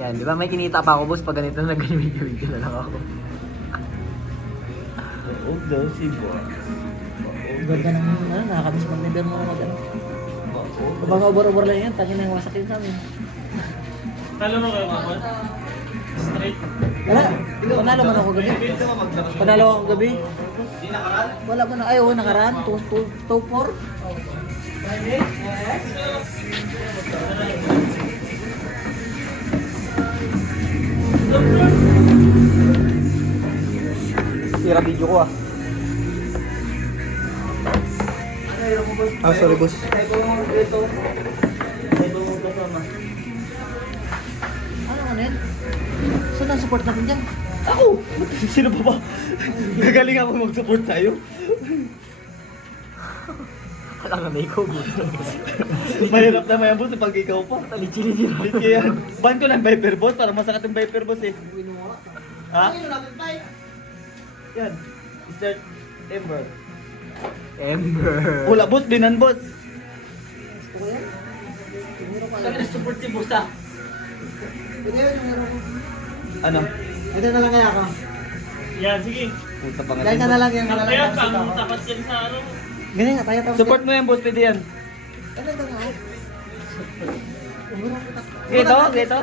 Yan, di ba may kinita pa ako boss pag ganito na nag-video na lang ako. Huwag daw si boss. Ganda ng nakakamiss mag-member mo mag ano. Mga ubor-ubor lang yan, tangin ang masakit namin. Talo mo kayo kapon? Straight. Wala, panalo man ako gabi. Panalo ako gabi. Wala man, ay oo nakaraan, 2-4. Sira video ko ah. Ah, sorry boss. Ano man yan? Saan ang support natin dyan? Ako! Sino pa ba? Gagaling ako mag-support sa'yo. Wala nga may ikaw boss. Mahirap naman yan boss pag ikaw pa. Talitsi-litsi na. Kaya yan. Ban ko ng Viper boss para masakit yung Viper boss eh. Ha? Yan. Start Ember. Ember. Wala boss, binan boss. Gusto ko yan? Sabi na support si Busa. Ito yun, yung meron ko. Ano? Ito na lang kaya ako. Yan, sige. Puta pa Dahil ka na lang yan. Kaya pang tapat yan sa araw. Ganyan nga, tayo tapos. Support mo yan boss, pwede yan. Ano ito nga ako? Gito, gito.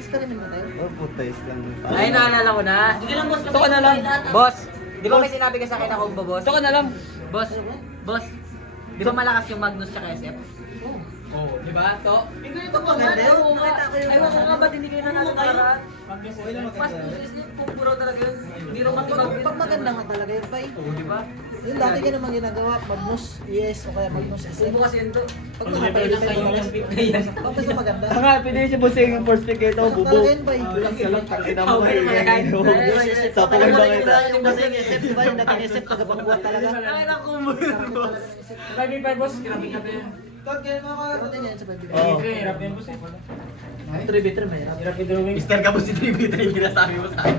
Experiment na tayo. Oh, puta is lang. Ay, naalala ko na. Sige lang boss. Ito ka na lang. Boss, di ba may sinabi ka sa akin ako ba boss? Ito ka na lang. Boss, boss. Di ba malakas yung Magnus tsaka SF? Oo. Di ba? To? Hindi ito Maganda yun. Makita ko yung Ay, wala nga ba't hindi kayo nanalo para? Mas Mas business niyo, pupuraw talaga yun. Hindi rin matibag. Pag maganda nga talaga yun, Pai. Di ba? Yung dati ka naman ginagawa, Magnus ES o kaya Magnus SM. Sino kasi yun to? Pag nakapay na kayo, pag basta maganda. Nga, pwede si boss yung first pick ito, bubo. Talaga yun, Pai. Lang salang tangina mo Okay, eh. Sa puwan ba kita? Yung kasi yung SF, di ba? Yung dating SF, tagapagbuhat talaga. Ay, naku mo yun, boss. Sabi pa boss, grabe ka ba yan? Tod, kaya mga karating yan sa Oo. Hirap yan boss eh. 3v3 may hirap. Hirap yung drawing. Mister ka po si 3v3 yung ginasabi mo sa akin.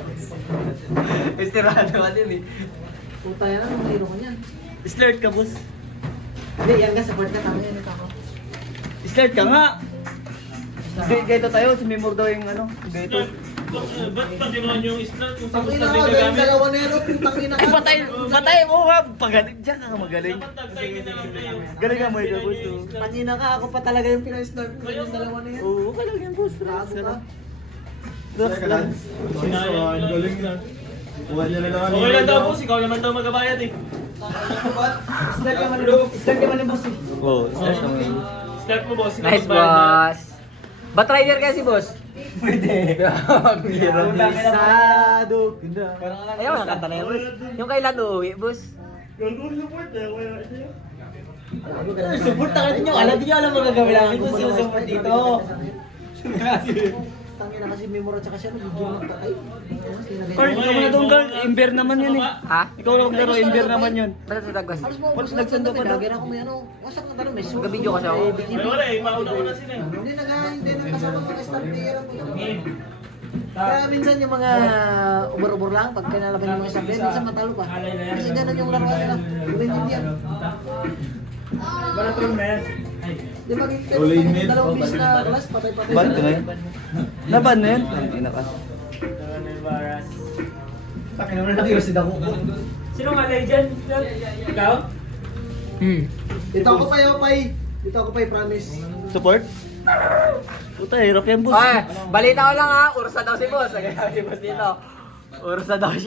Mister Rado ka din eh. Puta yan, ang hero ko niyan. Slurt ka boss. Hindi, yan ka, support ka. Tama yan, ito ako. Slurt ka nga. Hindi, ganito tayo, sumimor daw yung ano, ganito. Ba't pa ginawa niyo yung strat kung saan Pag gusto ina niyo ko, dahil gagamit? dalawa na yun, putang ina Ay, ka. patay mo ha, pagaling, diyan ka magaling. Dapat tagtay ka na lang kayo. Galing nga mo ito boss. oh. Pangina ka, ako pa talaga yung pinag-start mo yung dalawa na yan. Oo, okay lang yan boss. Relax Bago ka ka. lang. Relax lang. Galing na. Okay lang daw boss, ikaw naman daw magabayad eh. Start ka man yung boss eh. Oo, start naman. Start mo boss, ikaw Nice, magbayad na. boss. Ba't rider ka si boss? Pwede. Sado. Ayaw na kanta na yan, boss. Yung kailan uuwi, boss? Support ka rin yung alam niyo alam magagawin namin kung sino support dito. Tangina kasi memora tsaka siya nagiging magpatay. Carl, ikaw na doon Carl, imber naman yun eh. Ha? Ikaw lang maglaro, imber naman yun. Ba't natagwas? Alas mo, Pag gusto nagsundo nagsundo pa pa daw. daw. Ako may ano, wasak na tanong, may suit. Nagka-video kasi ako. May bikini. Ay wala eh, mauna ko na sila eh. Hindi na kasama mga star player ang kaya minsan yung mga ubor-ubor lang, pag kinalaban yung mga star player, minsan matalo pa. Kasi ganun yung laruan nila. Ganyan yan. Balatron na yan. Di ba, dalawang bis na class, patay-patay. Ban ka ngayon? Naban na yun? Ang ina ka. Takin naman nakirosid ako. Sino nga dyan? Ikaw? Dito ako pa yung pay. Dito ako pa promise. Support? Puta, hirap yan boss. Ay, balita ko lang ha, ursa daw si boss. Kaya si boss dito. Ursa daw siya.